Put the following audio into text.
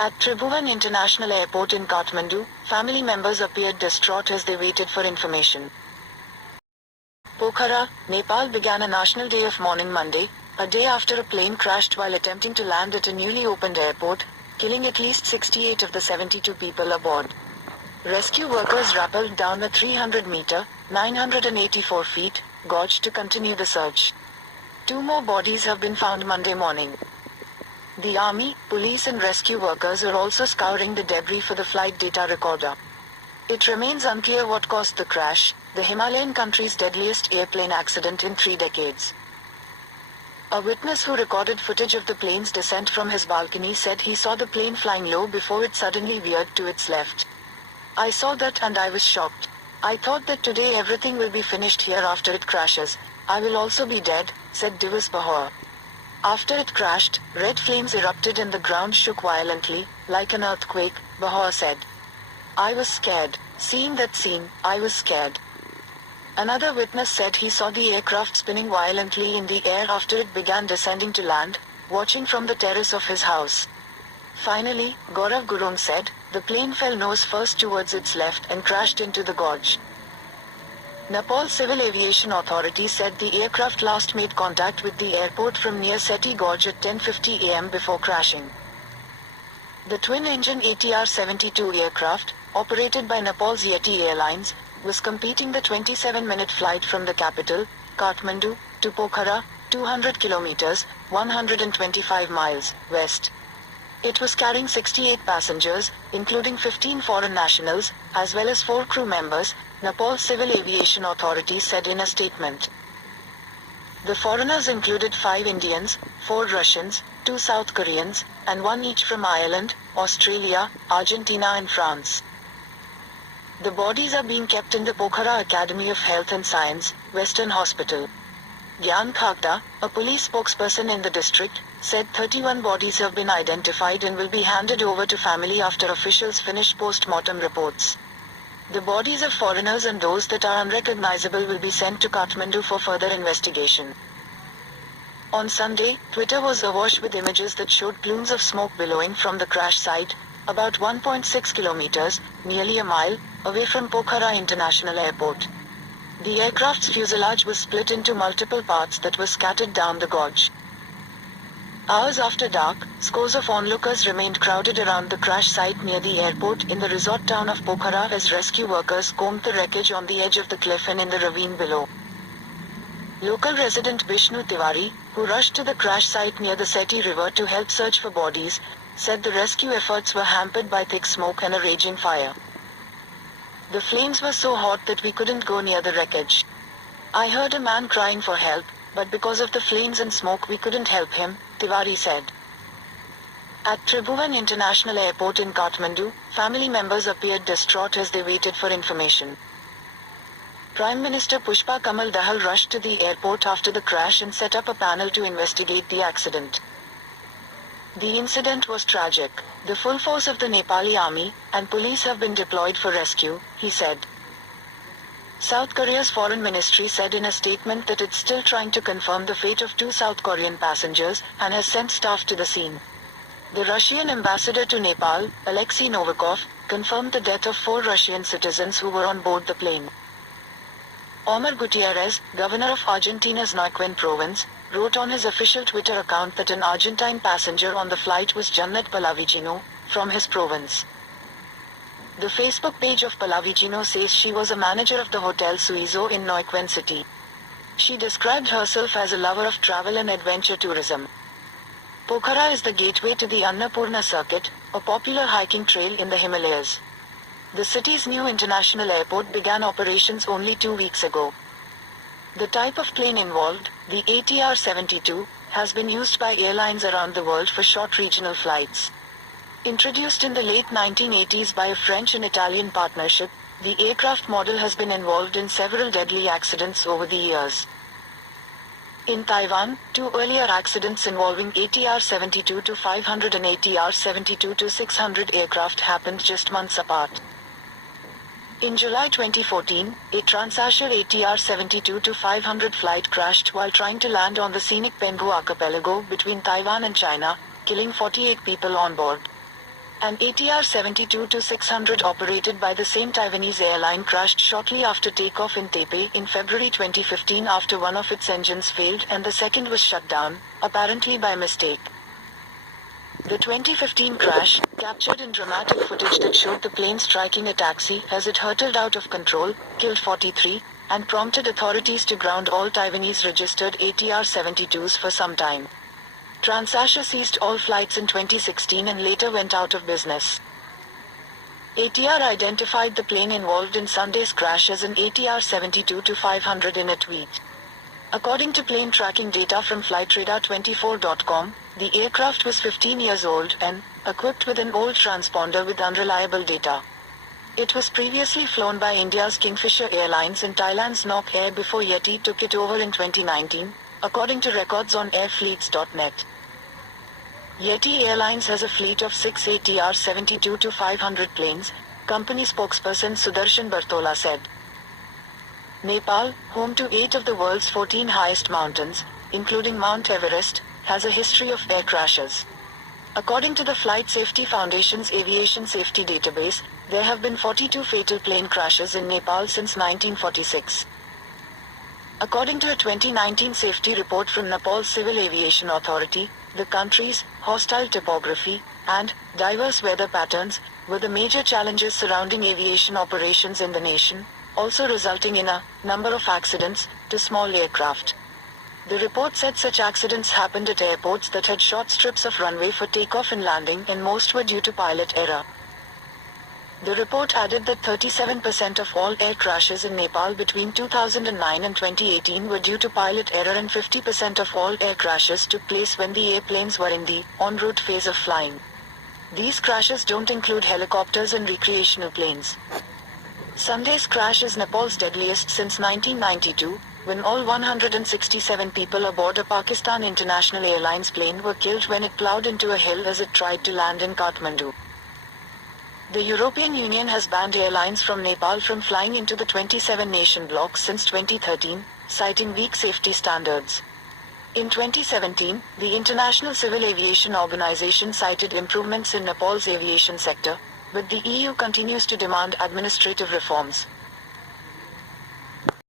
At Tribhuvan International Airport in Kathmandu, family members appeared distraught as they waited for information. Pokhara, Nepal began a national day of mourning Monday, a day after a plane crashed while attempting to land at a newly opened airport, killing at least 68 of the 72 people aboard. Rescue workers rappelled down a 300-meter, 984 feet, gorge to continue the search. 2 more bodies have been found Monday morning. The army, police and rescue workers are also scouring the debris for the flight data recorder. It remains unclear what caused the crash, the Himalayan country's deadliest airplane accident in 3 decades. A witness who recorded footage of the plane's descent from his balcony said he saw the plane flying low before it suddenly veered to its left. "I saw that and I was shocked. I thought that today everything will be finished here after it crashes. I will also be dead," said Divas Bahua. After it crashed, red flames erupted and the ground shook violently, like an earthquake, Bahua said. "I was scared. Seeing that scene, I was scared." Another witness said he saw the aircraft spinning violently in the air after it began descending to land, watching from the terrace of his house. Finally, Gaurav Gurung said, the plane fell nose first towards its left and crashed into the gorge. Nepal Civil Aviation Authority said the aircraft last made contact with the airport from near Seti Gorge at 10:50 am before crashing. The twin-engine ATR-72 aircraft, operated by Nepal's Yeti Airlines, was completing the 27-minute flight from the capital, Kathmandu, to Pokhara, 200 kilometers, 125 miles, west. It was carrying 68 passengers, including 15 foreign nationals, as well as 4 crew members, Nepal Civil Aviation Authority said in a statement. The foreigners included 5 Indians, 4 Russians, 2 South Koreans, and 1 each from Ireland, Australia, Argentina and France. The bodies are being kept in the Pokhara Academy of Health and Science, Western Hospital. Gyan Khagta, a police spokesperson in the district, said 31 bodies have been identified and will be handed over to family after officials finish post-mortem reports. The bodies of foreigners and those that are unrecognizable will be sent to Kathmandu for further investigation. On Sunday, Twitter was awash with images that showed plumes of smoke billowing from the crash site, about 1.6 kilometers, nearly a mile, away from Pokhara International Airport. The aircraft's fuselage was split into multiple parts that were scattered down the gorge. Hours after dark, scores of onlookers remained crowded around the crash site near the airport in the resort town of Pokhara as rescue workers combed the wreckage on the edge of the cliff and in the ravine below. Local resident Vishnu Tiwari, who rushed to the crash site near the Seti River to help search for bodies, said the rescue efforts were hampered by thick smoke and a raging fire. "The flames were so hot that we couldn't go near the wreckage. I heard a man crying for help, but because of the flames and smoke we couldn't help him," Tiwari said. At Tribhuvan International Airport in Kathmandu, family members appeared distraught as they waited for information. Prime Minister Pushpa Kamal Dahal rushed to the airport after the crash and set up a panel to investigate the accident. "The incident was tragic. The full force of the Nepali army and police have been deployed for rescue," he said. South Korea's foreign ministry said in a statement that it's still trying to confirm the fate of 2 South Korean passengers and has sent staff to the scene. The Russian ambassador to Nepal, Alexei Novikov, confirmed the death of 4 Russian citizens who were on board the plane. Omar Gutierrez, governor of Argentina's Neuquén province, wrote on his official Twitter account that an Argentine passenger on the flight was Jannat Pallavicino, from his province. The Facebook page of Pallavicino says she was a manager of the Hotel Suizo in Neuquén city. She described herself as a lover of travel and adventure tourism. Pokhara is the gateway to the Annapurna circuit, a popular hiking trail in the Himalayas. The city's new international airport began operations only 2 weeks ago. The type of plane involved, the ATR-72, has been used by airlines around the world for short regional flights. Introduced in the late 1980s by a French and Italian partnership, the aircraft model has been involved in several deadly accidents over the years. In Taiwan, 2 earlier accidents involving ATR-72-500 and ATR-72-600 aircraft happened just months apart. In July 2014, a Transasian ATR-72-500 flight crashed while trying to land on the scenic Penghu archipelago between Taiwan and China, killing 48 people on board. An ATR 72-600 operated by the same Taiwanese airline crashed shortly after takeoff in Taipei in February 2015 after one of its engines failed and the second was shut down, apparently by mistake. The 2015 crash, captured in dramatic footage that showed the plane striking a taxi as it hurtled out of control, killed 43, and prompted authorities to ground all Taiwanese registered ATR 72s for some time. Transasia ceased all flights in 2016 and later went out of business. ATR identified the plane involved in Sunday's crash as an ATR 72-500 in a tweet. According to plane tracking data from FlightRadar24.com, the aircraft was 15 years old and equipped with an old transponder with unreliable data. It was previously flown by India's Kingfisher Airlines and Thailand's Nok Air before Yeti took it over in 2019, according to records on airfleets.net. Yeti Airlines has a fleet of 6 ATR 72-500 planes, company spokesperson Sudarshan Bartola said. Nepal, home to 8 of the world's 14 highest mountains, including Mount Everest, has a history of air crashes. According to the Flight Safety Foundation's Aviation Safety Database, there have been 42 fatal plane crashes in Nepal since 1946. According to a 2019 safety report from Nepal's Civil Aviation Authority, the country's hostile topography and diverse weather patterns were the major challenges surrounding aviation operations in the nation, also resulting in a number of accidents to small aircraft. The report said such accidents happened at airports that had short strips of runway for takeoff and landing, and most were due to pilot error. The report added that 37% of all air crashes in Nepal between 2009 and 2018 were due to pilot error, and 50% of all air crashes took place when the airplanes were in the en route phase of flying. These crashes don't include helicopters and recreational planes. Sunday's crash is Nepal's deadliest since 1992, when all 167 people aboard a Pakistan International Airlines plane were killed when it plowed into a hill as it tried to land in Kathmandu. The European Union has banned airlines from Nepal from flying into the 27-nation bloc since 2013, citing weak safety standards. In 2017, the International Civil Aviation Organization cited improvements in Nepal's aviation sector, but the EU continues to demand administrative reforms.